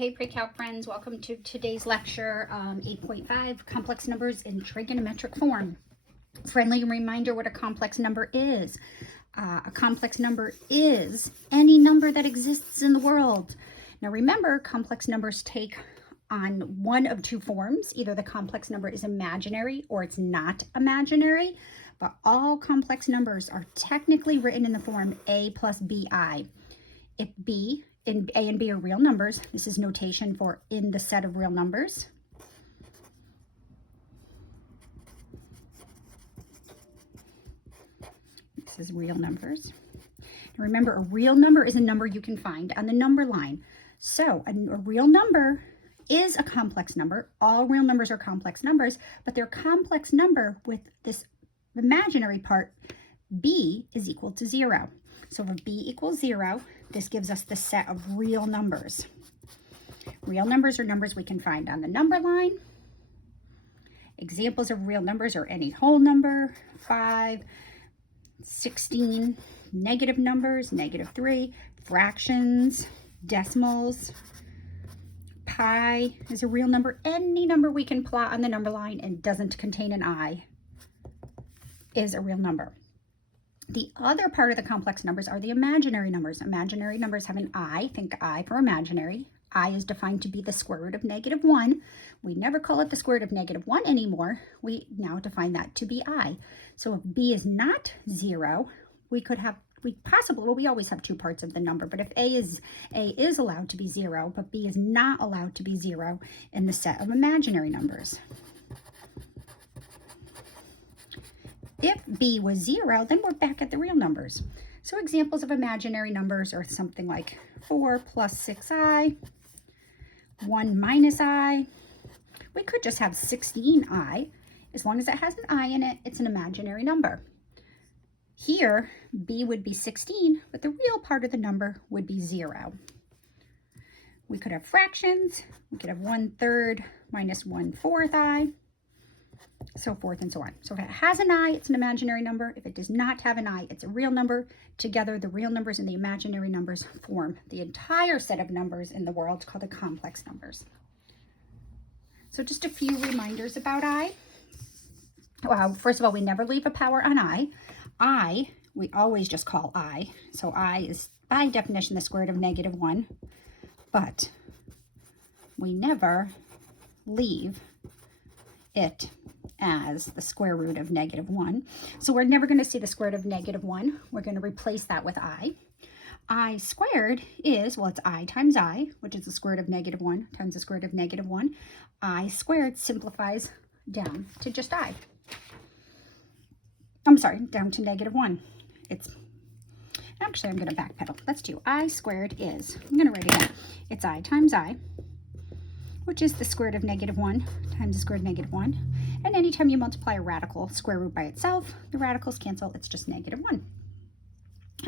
Hey pre-calc friends, welcome to today's lecture, 8.5, complex numbers in trigonometric form. Friendly reminder what a complex number is. A complex number is any number that exists in the world. Now remember, complex numbers take on one of two forms. Either the complex number is imaginary or it's not imaginary, but all complex numbers are technically written in the form a plus bi. If b in A and B are real numbers, this is notation for in the set of real numbers. This is real numbers. Now remember, a real number is a number you can find on the number line. So a real number is a complex number. All real numbers are complex numbers, but they're a complex number with this imaginary part, b is equal to 0. So if b equals 0, this gives us the set of real numbers. Real numbers are numbers we can find on the number line. Examples of real numbers are any whole number, 5, 16, negative numbers, -3, fractions, decimals. Pi is a real number. Any number we can plot on the number line and doesn't contain an I is a real number. The other part of the complex numbers are the imaginary numbers. Imaginary numbers have an I. Think I for imaginary. I is defined to be the square root of -1. We never call it the square root of -1 anymore. We now define that to be I. So if b is not 0, we always have two parts of the number, but if a is allowed to be 0, but b is not allowed to be 0 in the set of imaginary numbers. If b was 0, then we're back at the real numbers. So examples of imaginary numbers are something like 4 plus 6i, 1 minus i. We could just have 16i. As long as it has an I in it, it's an imaginary number. Here, b would be 16, but the real part of the number would be 0. We could have fractions. We could have 1/3 minus 1/4 i. So forth and so on. So if it has an I, it's an imaginary number. If it does not have an I, it's a real number. Together, the real numbers and the imaginary numbers form the entire set of numbers in the world called the complex numbers. So just a few reminders about I. Well, first of all, we never leave a power on I, we always just call I. So I is by definition the square root of -1, but we never leave it as the square root of -1. So we're never going to see the square root of -1. We're going to replace that with I. I squared is, well, it's I times I, which is the square root of -1 times the square root of -1. I squared simplifies down to just I. I'm sorry, down to -1. Actually, I'm going to backpedal. Let's do I squared is, I'm going to write it down. It's I times I, which is the square root of -1 times the square root of -1. And anytime you multiply a radical square root by itself, the radicals cancel, it's just -1.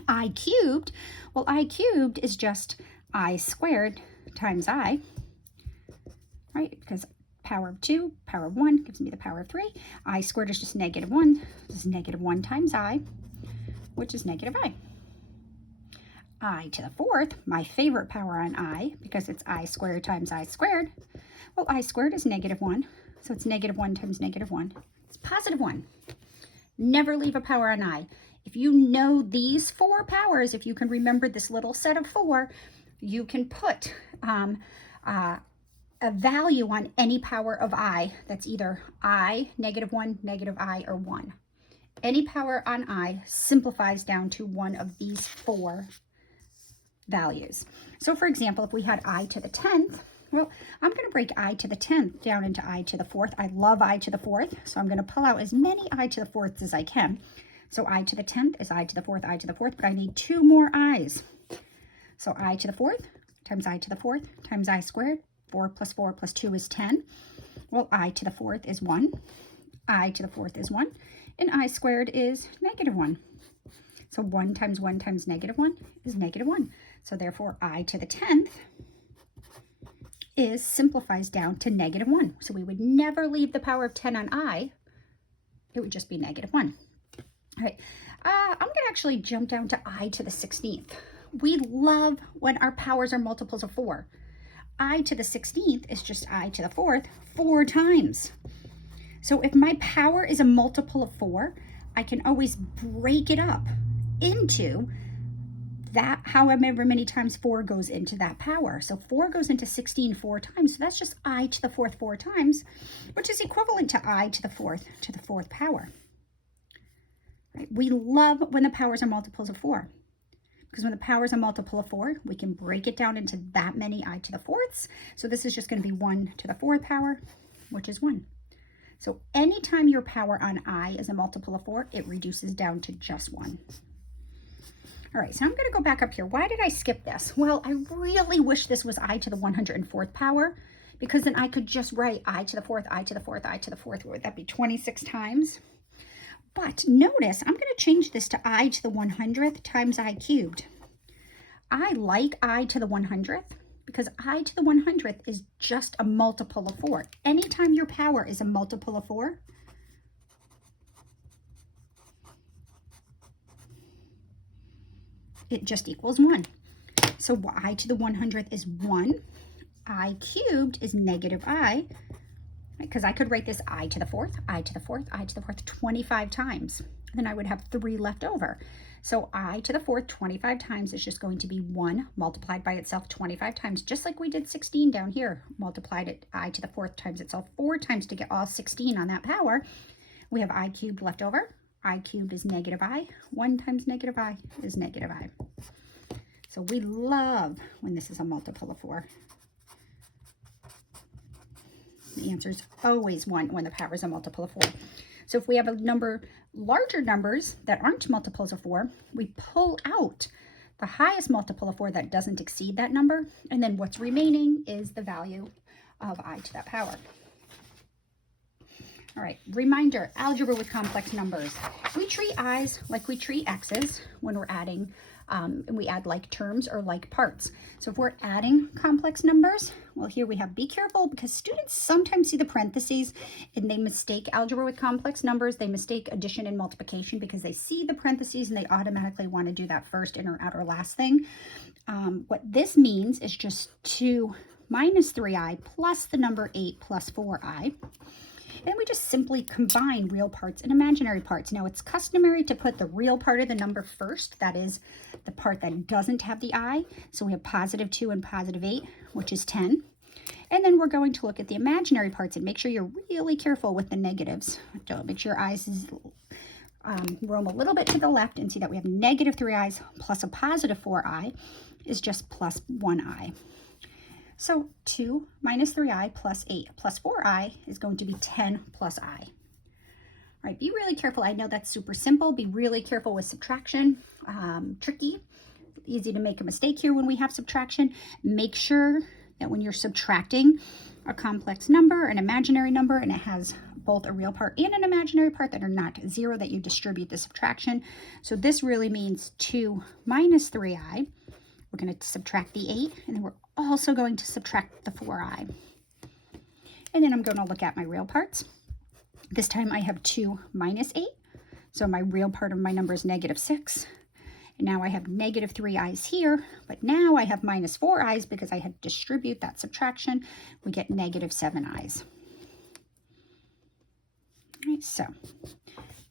I cubed, well, I cubed is just I squared times I, right? Because power of 2, power of 1 gives me the power of 3. I squared is just -1. This is -1 times I, which is -I. I to the 4th, my favorite power on I, because it's I squared times I squared. Well, I squared is -1, so it's -1 times -1. It's +1. Never leave a power on I. If you know these 4 powers, if you can remember this little set of 4, you can put a value on any power of I that's either I, -1, -I, or 1. Any power on I simplifies down to one of these 4 values. So for example, if we had I to the 10th, well, I'm going to break I to the 10th down into I to the 4th. I love I to the 4th, so I'm going to pull out as many I to the 4ths as I can. So I to the 10th is I to the 4th, I to the 4th, but I need 2 more I's. So I to the 4th times I to the 4th times I squared. 4 plus 4 plus 2 is 10. Well, I to the 4th is 1. I to the 4th is 1. And I squared is -1. So 1 times 1 times -1 is -1. So therefore, I to the 10th simplifies down to -1. So we would never leave the power of 10 on I. It would just be -1. All right, I'm going to actually jump down to I to the 16th. We love when our powers are multiples of 4. I to the 16th is just I to the 4th 4 times. So if my power is a multiple of 4, I can always break it up into that however many times 4 goes into that power. So 4 goes into 16 4 times. So that's just I to the 4th 4 times, which is equivalent to I to the 4th power. Right? We love when the powers are multiples of 4. Because when the power is a multiple of 4, we can break it down into that many I to the 4ths. So this is just going to be 1 to the 4th power, which is 1. So anytime your power on I is a multiple of 4, it reduces down to just 1. All right, so I'm going to go back up here. Why did I skip this? Well, I really wish this was I to the 104th power, because then I could just write I to the 4th, I to the 4th, I to the 4th. Would that be 26 times? But notice, I'm going to change this to I to the 100th times I cubed. I like I to the 100th because I to the 100th is just a multiple of 4. Anytime your power is a multiple of 4, it just equals 1. So I to the 100th is 1. I cubed is negative I, because I could write this I to the 4th, I to the 4th, I to the 4th 25 times. Then I would have 3 left over. So I to the 4th 25 times is just going to be 1 multiplied by itself 25 times, just like we did 16 down here. Multiplied it I to the 4th times itself 4 times to get all 16 on that power. We have I cubed left over. I cubed is negative I. 1 times negative I is negative I. So we love when this is a multiple of 4. The answer is always 1 when the power is a multiple of 4. So if we have a number, larger numbers that aren't multiples of 4, we pull out the highest multiple of 4 that doesn't exceed that number, and then what's remaining is the value of I to that power. All right, reminder, algebra with complex numbers. We treat i's like we treat x's when we're adding, and we add like terms or like parts. So if we're adding complex numbers, well, here we have be careful because students sometimes see the parentheses and they mistake algebra with complex numbers. They mistake addition and multiplication because they see the parentheses and they automatically want to do that first and or add or last thing. What this means is just 2 minus 3i plus the number 8 plus 4i. And we just simply combine real parts and imaginary parts. Now, it's customary to put the real part of the number first. That is the part that doesn't have the I. So we have positive 2 and positive 8, which is 10. And then we're going to look at the imaginary parts and make sure you're really careful with the negatives. Don't make sure your eyes roam a little bit to the left and see that we have negative 3i's plus a positive 4i is just plus 1i. So 2 minus 3i plus 8 plus 4i is going to be 10 plus I. All right, be really careful. I know that's super simple. Be really careful with subtraction. Tricky, easy to make a mistake here when we have subtraction. Make sure that when you're subtracting a complex number, an imaginary number, and it has both a real part and an imaginary part that are not 0, that you distribute the subtraction. So this really means 2 minus 3i. We're going to subtract the 8, and then we're also going to subtract the 4i. And then I'm going to look at my real parts. This time I have 2 minus 8. So my real part of my number is negative 6. And now I have negative 3i's here, but now I have minus 4i's because I had to distribute that subtraction. We get negative 7i's. All right, so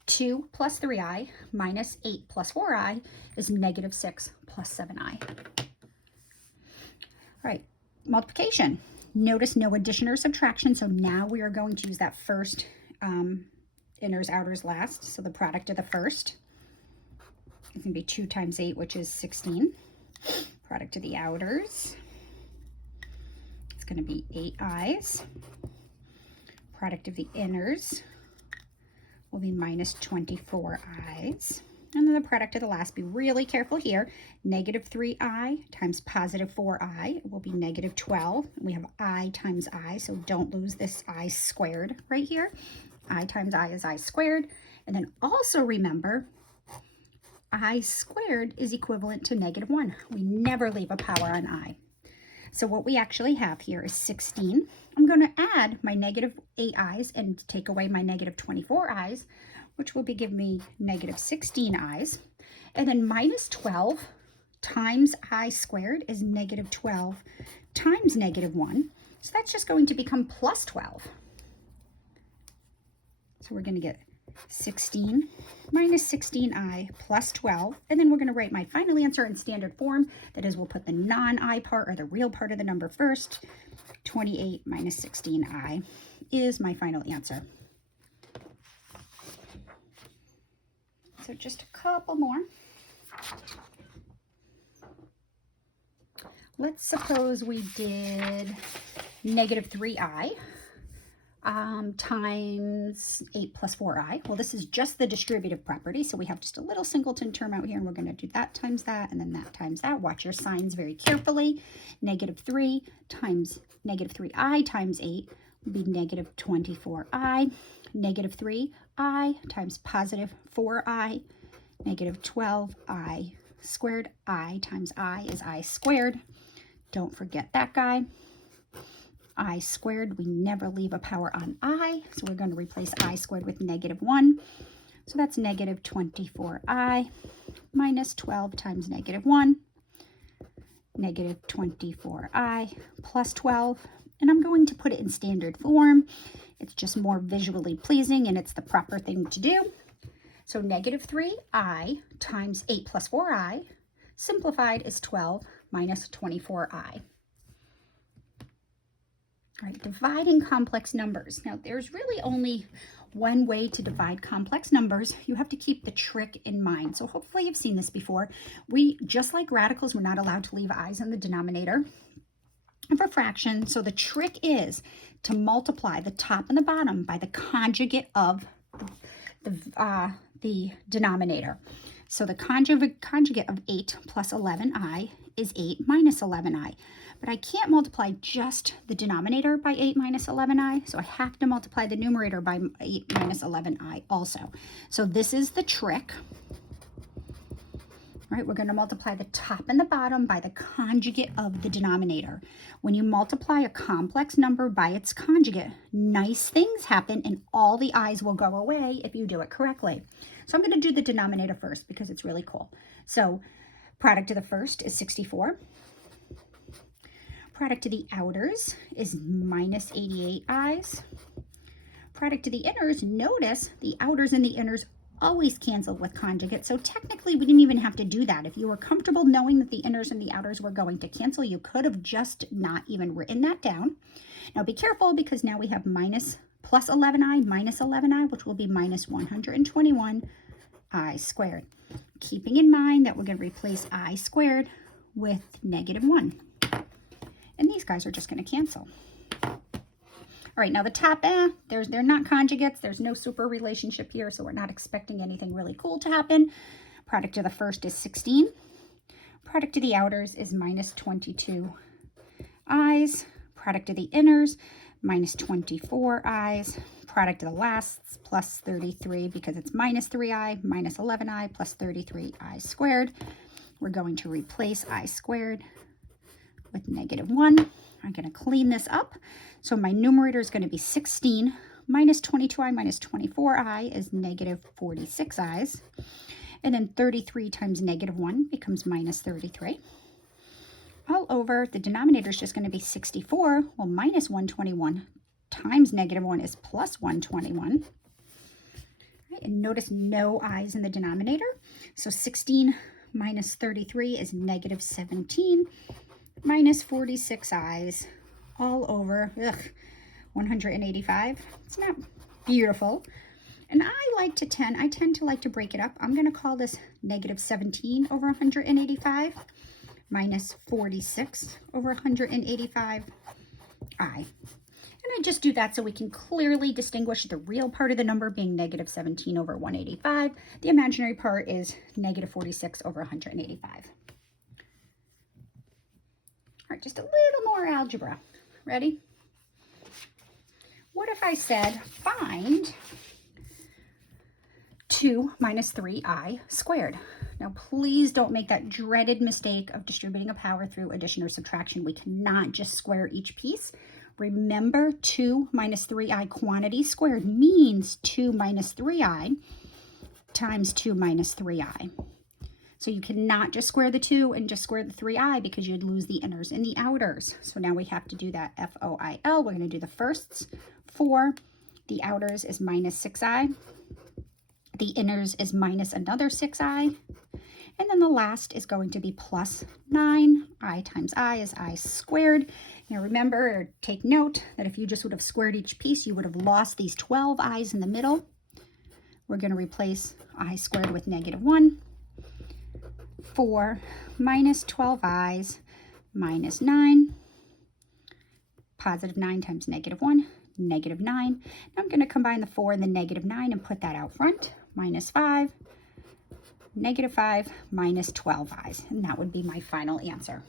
2 plus 3i minus 8 plus 4i is negative 6 plus 7i. All right, multiplication. Notice no addition or subtraction, so now we are going to use that first inners, outers, last. So the product of the first is going to be 2 times 8, which is 16. Product of the outers, it's going to be 8i's. Product of the inners will be minus 24i's. And then the product of the last, be really careful here. Negative 3i times positive 4i will be negative 12. We have I times I, so don't lose this I squared right here. I times I is I squared. And then also remember, I squared is equivalent to negative 1. We never leave a power on I. So what we actually have here is 16. I'm going to add my negative 8i's and take away my negative 24i's, which will be give me negative 16i's. And then minus 12 times I squared is negative 12 times negative 1. So that's just going to become plus 12. So we're going to get 16 minus 16i plus 12. And then we're going to write my final answer in standard form. That is, we'll put the non-I part or the real part of the number first. 28 minus 16i is my final answer. So just a couple more. Let's suppose we did negative 3i times 8 plus 4i. Well, this is just the distributive property, so we have just a little singleton term out here, and we're going to do that times that, and then that times that. Watch your signs very carefully. Negative 3 times negative 3i times 8 would be negative 24i. Negative 3i times positive 4i, negative 12i squared. I times I is I squared. Don't forget that guy. I squared, we never leave a power on I, so we're going to replace I squared with negative 1. So that's negative 24i minus 12 times negative 1, negative 24i plus 12. And I'm going to put it in standard form. It's just more visually pleasing, and it's the proper thing to do. So negative 3i times 8 plus 4i, simplified, is 12 minus 24i. All right, dividing complex numbers. Now, there's really only one way to divide complex numbers. You have to keep the trick in mind. So hopefully you've seen this before. We, just like radicals, we're not allowed to leave i's in the denominator of a fraction. So the trick is to multiply the top and the bottom by the conjugate of the denominator. So the conjugate of 8 plus 11i is 8 minus 11i. But I can't multiply just the denominator by 8 minus 11i, so I have to multiply the numerator by 8 minus 11i also. So this is the trick. All right, we're going to multiply the top and the bottom by the conjugate of the denominator. When you multiply a complex number by its conjugate, nice things happen and all the i's will go away if you do it correctly. So I'm going to do the denominator first because it's really cool. So product of the first is 64. Product of the outers is minus 88 i's. Product of the inners, notice the outers and the inners always cancel with conjugate. So technically we didn't even have to do that. If you were comfortable knowing that the inners and the outers were going to cancel, you could have just not even written that down. Now be careful, because now we have minus plus 11i minus 11i, which will be minus 121 I squared. Keeping in mind that we're going to replace I squared with negative 1. And these guys are just going to cancel. All right, now the top, they're not conjugates. There's no super relationship here, so we're not expecting anything really cool to happen. Product of the first is 16. Product of the outers is minus 22 i's. Product of the inners, minus 24 i's. Product of the lasts, plus 33, because it's minus 3i, minus 11i, plus 33i squared. We're going to replace I squared with negative 1. I'm going to clean this up. So my numerator is going to be 16 minus 22i minus 24i is negative 46i's. And then 33 times negative 1 becomes minus 33. All over, the denominator is just going to be 64. Well, minus 121 times negative 1 is plus 121. Right, and notice no i's in the denominator. So 16 minus 33 is negative 17. Minus 46 i's all over 185. It's not beautiful. And I tend to like to break it up. I'm going to call this negative 17 over 185 minus 46 over 185 I. And I just do that so we can clearly distinguish the real part of the number being negative 17 over 185. The imaginary part is negative 46 over 185. All right, just a little more algebra. Ready? What if I said find 2 minus 3i squared? Now, please don't make that dreaded mistake of distributing a power through addition or subtraction. We cannot just square each piece. Remember, 2 minus 3i quantity squared means 2 minus 3i times 2 minus 3i. So you cannot just square the 2 and just square the 3i because you'd lose the inners and the outers. So now we have to do that FOIL. We're going to do the firsts 4. The outers is minus 6i. The inners is minus another 6i. And then the last is going to be plus 9. I times I is I squared. Now remember, or take note, that if you just would have squared each piece, you would have lost these 12 i's in the middle. We're going to replace I squared with -1. 4 minus 12 i's minus 9. Positive 9 times -1, -9. Now I'm going to combine the 4 and the -9 and put that out front. Minus 5. -5 minus 12 i's, and that would be my final answer.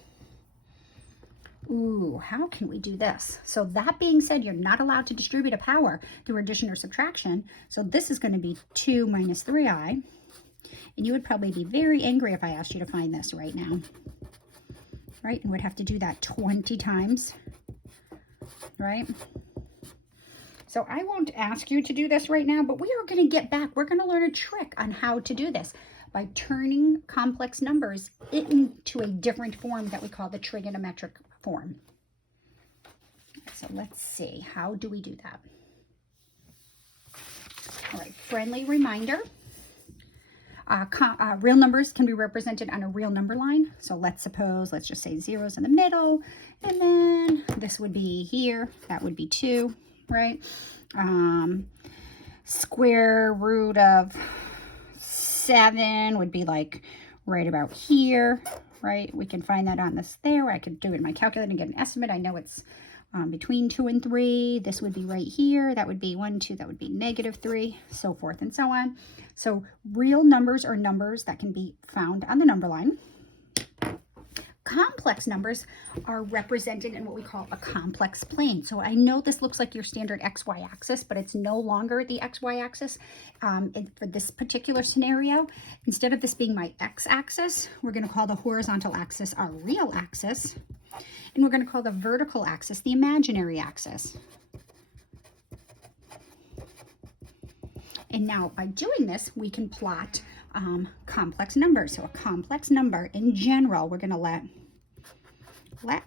Ooh, how can we do this? So that being said, you're not allowed to distribute a power through addition or subtraction. So this is going to be 2 minus 3i, and you would probably be very angry if I asked you to find this right now, right? And would have to do that 20 times, right? So I won't ask you to do this right now, but we are going to get back. We're going to learn a trick on how to do this by turning complex numbers into a different form that we call the trigonometric form. So let's see, how do we do that? All right, friendly reminder. Real numbers can be represented on a real number line. So let's just say 0's in the middle, and then this would be here, that would be 2, right? Square root of 7 would be like right about here, right? We can find that on this there. I could do it in my calculator and get an estimate. I know it's between 2 and 3. This would be right here. That would be 1, 2. That would be -3, so forth and so on. So real numbers are numbers that can be found on the number line. Complex numbers are represented in what we call a complex plane. So I know this looks like your standard XY axis, but it's no longer the XY axis for this particular scenario. Instead of this being my X axis, we're going to call the horizontal axis our real axis, and we're going to call the vertical axis the imaginary axis. And now by doing this, we can plot complex numbers. So a complex number in general, we're going to let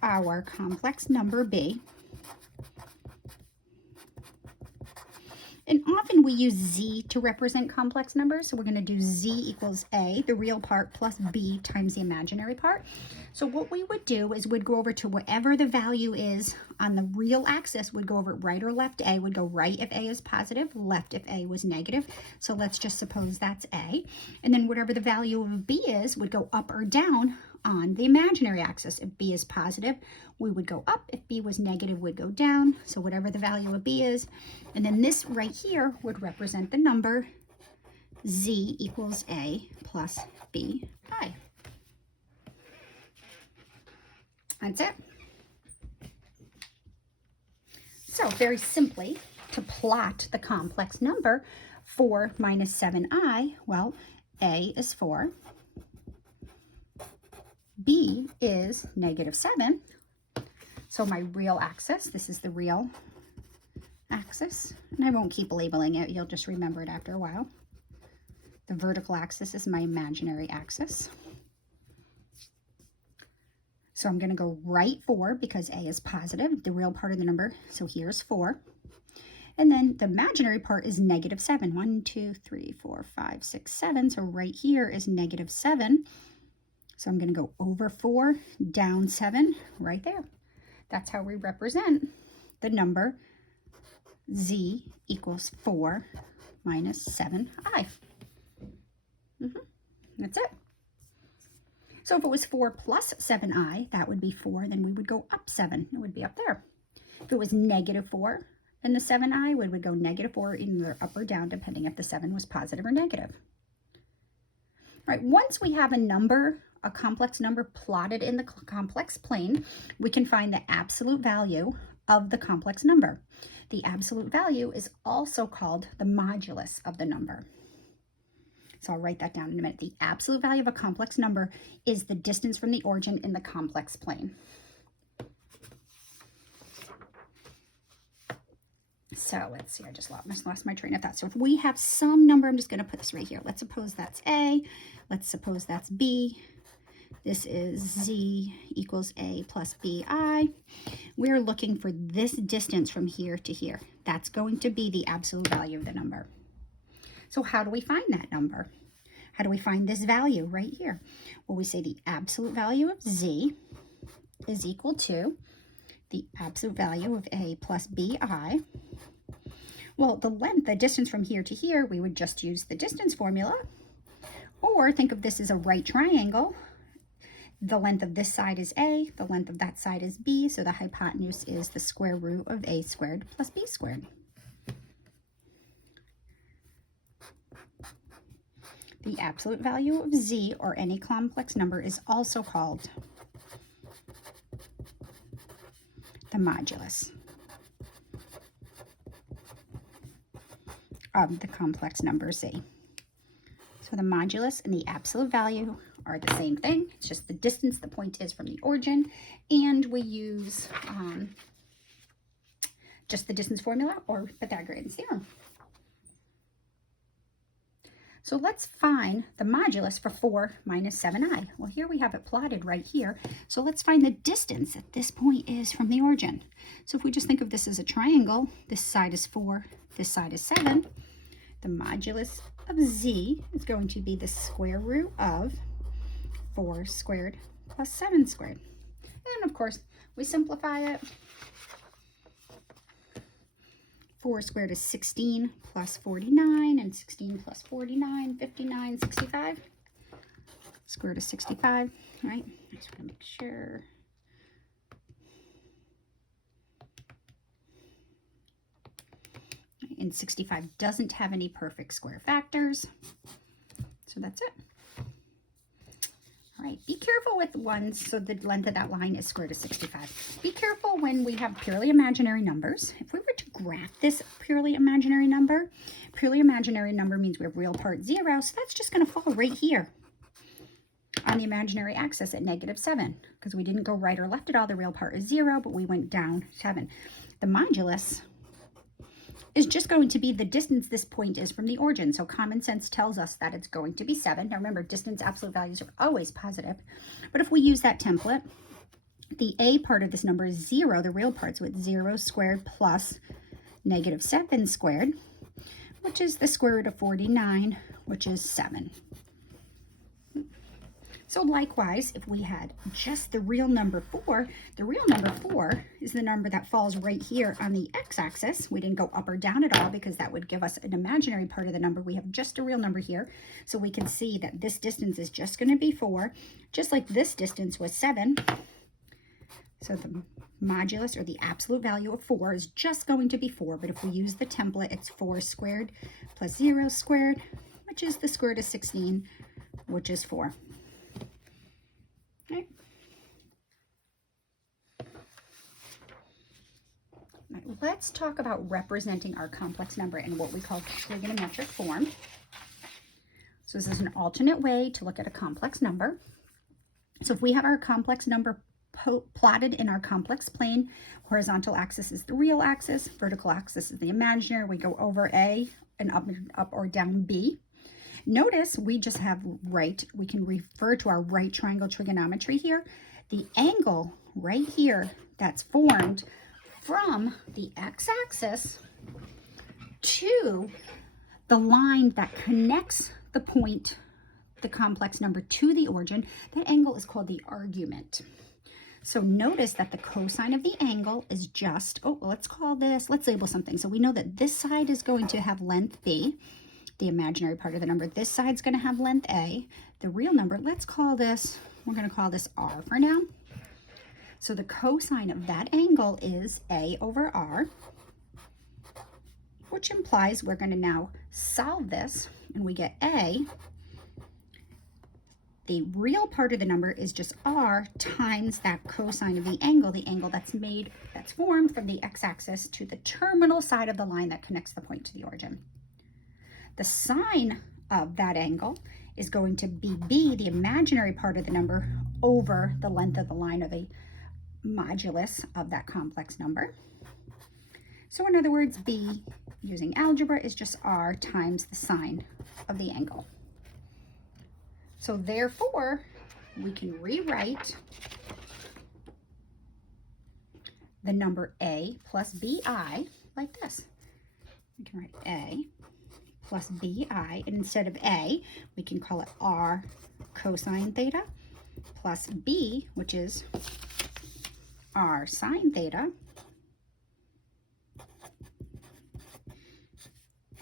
our complex number be. And often we use z to represent complex numbers. So we're going to do z equals a, the real part, plus b times the imaginary part. So what we would do is we'd go over to whatever the value is on the real axis, would go over right or left. A would go right if a is positive, left if a was negative. So let's just suppose that's a. And then whatever the value of b is would go up or down on the imaginary axis. If b is positive, we would go up. If b was negative, we'd go down. So whatever the value of b is. And then this right here would represent the number z equals a plus bi. That's it. So very simply, to plot the complex number 4 minus 7i, well, a is 4. B is -7. So my real axis, this is the real axis, and I won't keep labeling it. You'll just remember it after a while. The vertical axis is my imaginary axis. So I'm going to go right 4 because a is positive, the real part of the number. So here's 4. And then the imaginary part is -7. 1, 2, 3, 4, 5, 6, 7. So right here is -7. So I'm going to go over 4, down 7, right there. That's how we represent the number z equals 4 minus 7i. That's it. So if it was 4 plus 7i, that would be 4. Then we would go up 7. It would be up there. If it was -4 and the 7i, we would go -4 either up or down, depending if the 7 was positive or negative. All right, once we have a number, a complex number plotted in the complex plane, we can find the absolute value of the complex number. The absolute value is also called the modulus of the number. So I'll write that down in a minute. The absolute value of a complex number is the distance from the origin in the complex plane. So let's see, I just lost my train of thought. So if we have some number, I'm just going to put this right here. Let's suppose that's A. Let's suppose that's B. This is Z equals A plus BI. We're looking for this distance from here to here. That's going to be the absolute value of the number. So how do we find that number? How do we find this value right here? Well, we say the absolute value of Z is equal to the absolute value of A plus BI. Well, the length, the distance from here to here, we would just use the distance formula. Or think of this as a right triangle. The length of this side is A, the length of that side is B, so the hypotenuse is the square root of A squared plus B squared. The absolute value of Z, or any complex number, is also called the modulus of the complex number Z. So the modulus and the absolute value are the same thing. It's just the distance the point is from the origin, and we use just the distance formula or Pythagorean theorem. So let's find the modulus for 4 minus 7i. Well, here we have it plotted right here. So let's find the distance that this point is from the origin. So if we just think of this as a triangle, this side is 4, this side is 7. The modulus of Z is going to be the square root of 4 squared plus 7 squared. And of course, we simplify it. 4 squared is 16 plus 49, and 16 plus 49, 59, 65. Square root is 65, right? I just want to make sure. And 65 doesn't have any perfect square factors. So that's it. All right, be careful with ones, so the length of that line is square root of 65. Be careful when we have purely imaginary numbers. If we were to graph this purely imaginary number means we have real part 0, so that's just going to fall right here on the imaginary axis at -7, because we didn't go right or left at all. The real part is 0, but we went down 7. The modulus is just going to be the distance this point is from the origin. So common sense tells us that it's going to be 7. Now remember, distance absolute values are always positive. But if we use that template, the A part of this number is 0, the real part, so it's 0 squared plus -7 squared, which is the square root of 49, which is 7. So likewise, if we had just the real number 4, the real number 4 is the number that falls right here on the x-axis. We didn't go up or down at all because that would give us an imaginary part of the number. We have just a real number here. So we can see that this distance is just going to be 4, just like this distance was 7. So the modulus, or the absolute value of 4, is just going to be 4. But if we use the template, it's 4 squared plus 0 squared, which is the square root of 16, which is 4. Okay. Right, let's talk about representing our complex number in what we call trigonometric form. So this is an alternate way to look at a complex number. So if we have our complex number plotted in our complex plane, horizontal axis is the real axis, vertical axis is the imaginary. We go over A and up or down B. Notice we just have we can refer to our right triangle trigonometry here. The angle right here that's formed from the x-axis to the line that connects the point, the complex number, to the origin, that angle is called the argument. So notice that the cosine of the angle is just, let's label something. So we know that this side is going to have length B, the imaginary part of the number. This side's going to have length A. The real number, we're going to call this R for now. So the cosine of that angle is A over R, which implies we're going to now solve this, and we get A. The real part of the number is just R times that cosine of the angle that's formed from the x-axis to the terminal side of the line that connects the point to the origin. The sine of that angle is going to be B, the imaginary part of the number, over the length of the line, of the modulus of that complex number. So in other words, b, using algebra, is just r times the sine of the angle. So therefore, we can rewrite the number a plus bi like this. We can write a plus bi, and instead of a, we can call it r cosine theta, plus b, which is r sine theta,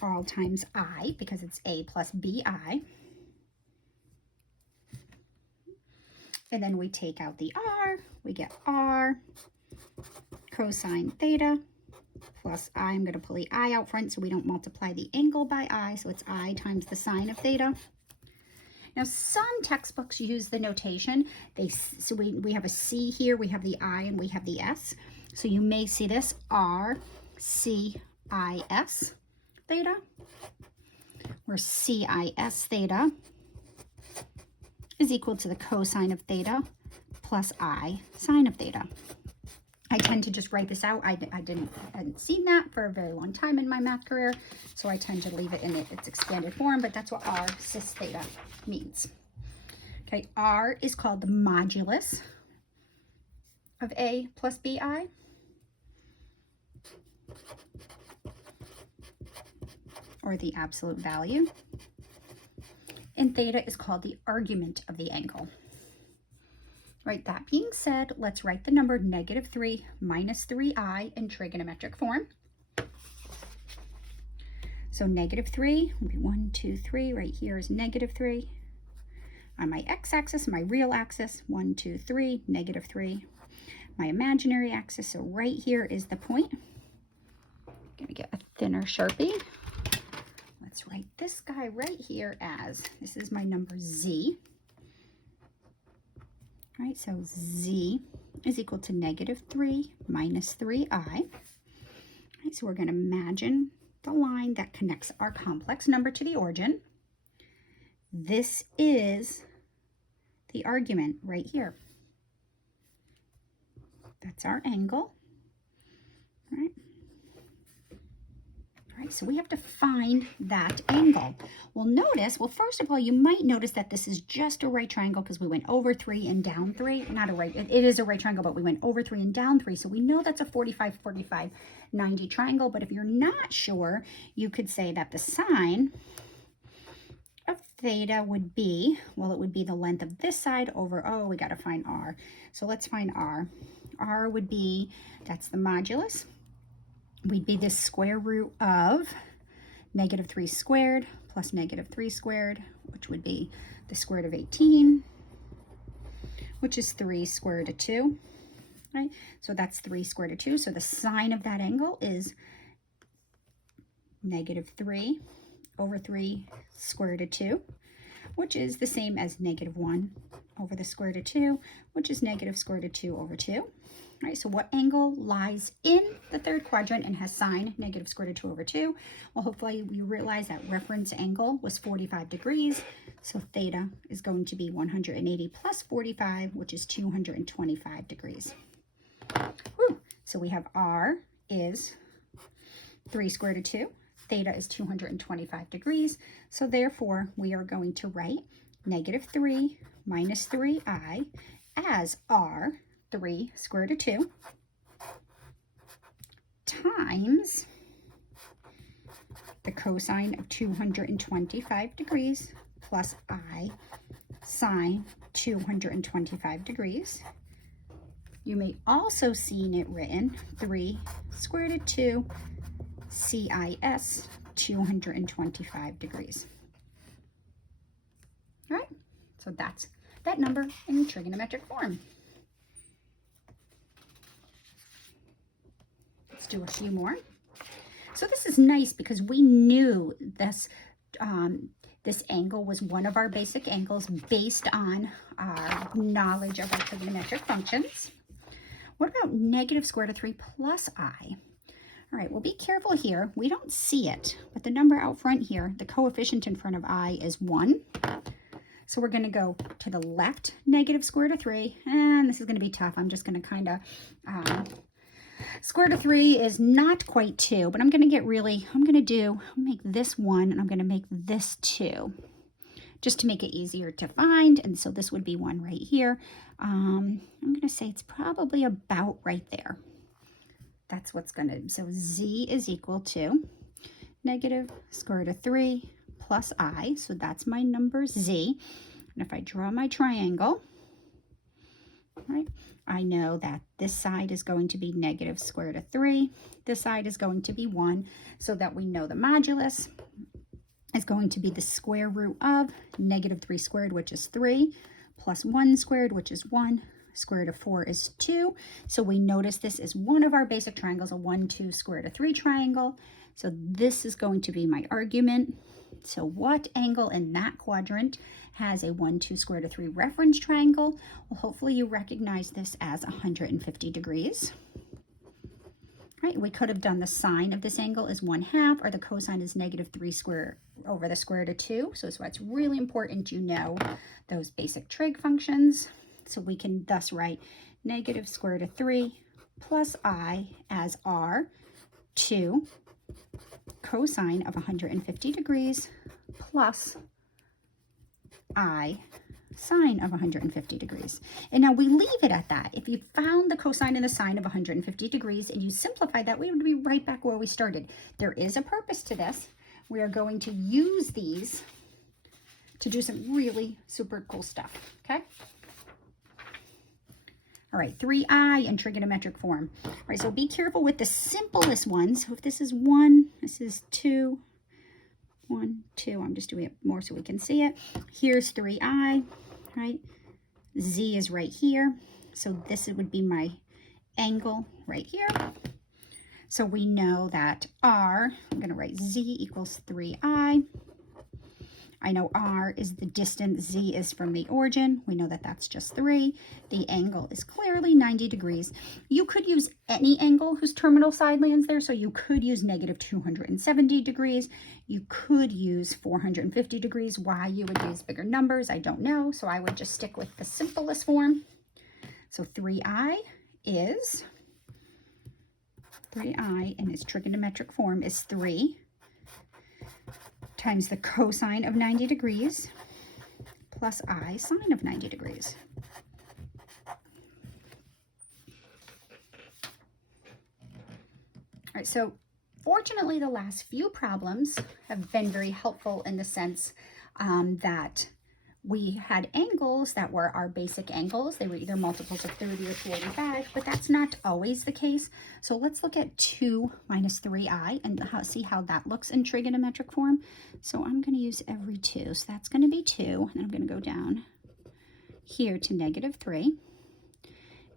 all times I, because it's a plus bi. And then we take out the r, we get r cosine theta plus I. I'm going to pull the I out front so we don't multiply the angle by I, so it's I times the sine of theta. Now, some textbooks use the notation. So we have a C here, we have the I, and we have the S. So you may see this R C I S theta, where CIS theta is equal to the cosine of theta plus I sine of theta. I tend to just write this out. I hadn't seen that for a very long time in my math career, so I tend to leave it in its expanded form, but that's what r cis theta means. Okay, r is called the modulus of a plus bi. Or the absolute value. And theta is called the argument of the angle. Right, that being said, let's write the number -3 minus 3i in trigonometric form. So -3 will be 1, 2, 3. Right here is -3. On my x-axis, my real axis, 1, 2, 3, -3. My imaginary axis, so right here is the point. I'm gonna get a thinner Sharpie. Let's write this guy right here as, this is my number z. All right, so z is equal to -3 minus 3i. All right, so we're going to imagine the line that connects our complex number to the origin. This is the argument right here. That's our angle. All right. All right, so we have to find that angle. Well, notice, first of all, you might notice that this is just a right triangle because we went over 3 and down 3. Not a right, it is a right triangle, but we went over 3 and down 3. So we know that's a 45, 45, 90 triangle. But if you're not sure, you could say that the sine of theta would be, well, it would be the length of this side over, oh, we got to find r. So let's find r. R would be, that's the modulus. We'd be the square root of -3 squared plus -3 squared, which would be the square root of 18, which is 3 square root of 2, right? So that's 3 square root of 2. So the sine of that angle is -3 over 3 square root of 2, which is the same as -1 over the square root of 2, which is negative square root of 2 over 2. All right, so what angle lies in the third quadrant and has sine negative square root of 2 over 2? Well, hopefully you realize that reference angle was 45 degrees. So theta is going to be 180 plus 45, which is 225 degrees. Whew. So we have r is 3 square root of 2. Theta is 225 degrees. So therefore, we are going to write -3 minus 3i as r 3 square root of 2 times the cosine of 225 degrees plus I sine 225 degrees. You may also see it written 3 square root of 2 CIS 225 degrees. All right, so that's that number in trigonometric form. Let's do a few more. So this is nice because we knew this this angle was one of our basic angles based on our knowledge of our trigonometric functions. What about negative square root of 3 plus I? All right, well, be careful here. We don't see it, but the number out front here, the coefficient in front of I is 1. So we're going to go to the left negative square root of 3, and this is going to be tough. I'm just going to kind of Square root of 3 is not quite 2, but I'm going to make this 1 and I'm going to make this 2 just to make it easier to find. And so this would be 1 right here. I'm going to say it's probably about right there. That's what's going to, so z is equal to negative square root of 3 plus I. So that's my number z. And if I draw my triangle, right, I know that this side is going to be negative square root of 3. This side is going to be 1, so that we know the modulus is going to be the square root of negative 3 squared, which is 3, plus 1 squared, which is 1. Square root of 4 is 2. So we notice this is one of our basic triangles, a 1, 2 square root of 3 triangle. So this is going to be my argument. So what angle in that quadrant has a 1, 2 square root of 3 reference triangle? Well, hopefully you recognize this as 150 degrees. Right, we could have done the sine of this angle is 1/2, or the cosine is negative 3 square over the square root of 2. So that's why it's really important you know those basic trig functions. So we can thus write negative square root of 3 plus I as r 2 cosine of 150 degrees plus I sine of 150 degrees. And now we leave it at that. If you found the cosine and the sine of 150 degrees and you simplify that, we would be right back where we started. There is a purpose to this. We are going to use these to do some really super cool stuff, okay? All right, 3i in trigonometric form. All right, so be careful with the simplest ones. So if this is 1, this is 2, 1, 2. I'm just doing it more so we can see it. Here's 3i, right? Z is right here. So this would be my angle right here. So we know that r, I'm going to write z equals 3i. I know r is the distance, z is from the origin. We know that that's just 3. The angle is clearly 90 degrees. You could use any angle whose terminal side lands there. So you could use negative 270 degrees. You could use 450 degrees. Why you would use bigger numbers, I don't know. So I would just stick with the simplest form. So 3i in its trigonometric form is 3 times the cosine of 90 degrees plus I sine of 90 degrees. All right, so fortunately the last few problems have been very helpful in the sense that we had angles that were our basic angles. They were either multiples of 30 or 45, but that's not always the case. So let's look at 2 minus 3i and see how that looks in trigonometric form. So I'm going to use every 2. So that's going to be 2, and I'm going to go down here to negative 3.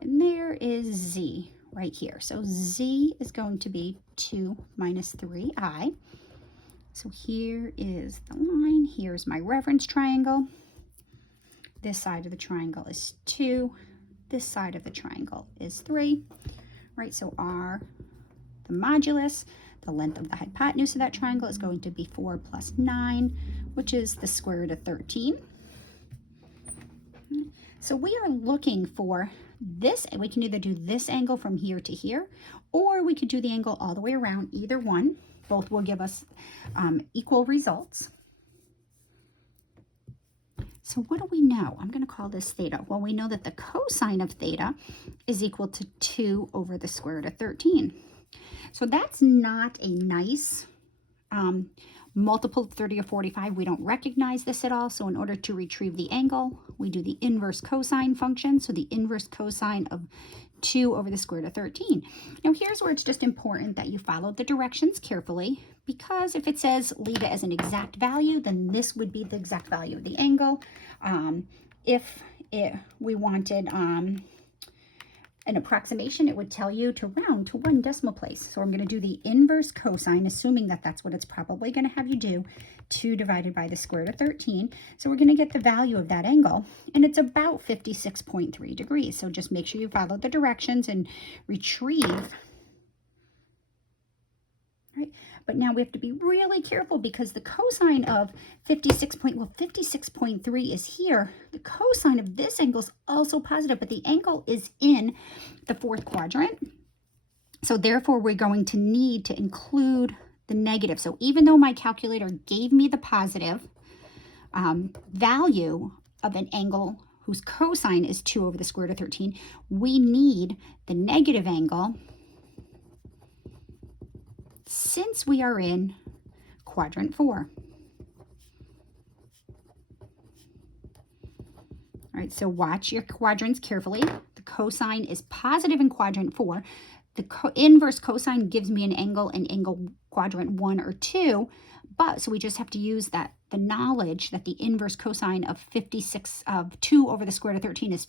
And there is z right here. So z is going to be 2 minus 3i. So here is the line. Here's my reference triangle. This side of the triangle is 2. This side of the triangle is 3. Right, so r, the modulus, the length of the hypotenuse of that triangle is going to be 4 plus 9, which is the square root of 13. So we are looking for this. We can either do this angle from here to here, or we could do the angle all the way around. Either one. Both will give us equal results. So what do we know? I'm going to call this theta. Well, we know that the cosine of theta is equal to 2 over the square root of 13. So that's not a nice multiple of 30 or 45. We don't recognize this at all. So in order to retrieve the angle, we do the inverse cosine function. So the inverse cosine of 2 over the square root of 13. Now here's where it's just important that you follow the directions carefully, because if it says leave it as an exact value, then this would be the exact value of the angle. We wanted an approximation, it would tell you to round to 1 decimal place. So I'm going to do the inverse cosine, assuming that that's what it's probably going to have you do, 2 divided by the square root of 13. So we're going to get the value of that angle, and it's about 56.3 degrees. So just make sure you follow the directions and retrieve. Right? But now we have to be really careful because the cosine of 56.3 is here. The cosine of this angle is also positive, but the angle is in the 4th quadrant. So therefore, we're going to need to include the negative. So even though my calculator gave me the positive value of an angle whose cosine is 2 over the square root of 13, we need the negative angle since we are in quadrant 4. All right, so watch your quadrants carefully. The cosine is positive in quadrant 4. The inverse cosine gives me an angle in angle quadrant 1 or 2, but so we just have to use the knowledge that the inverse cosine of 2 over the square root of 13 is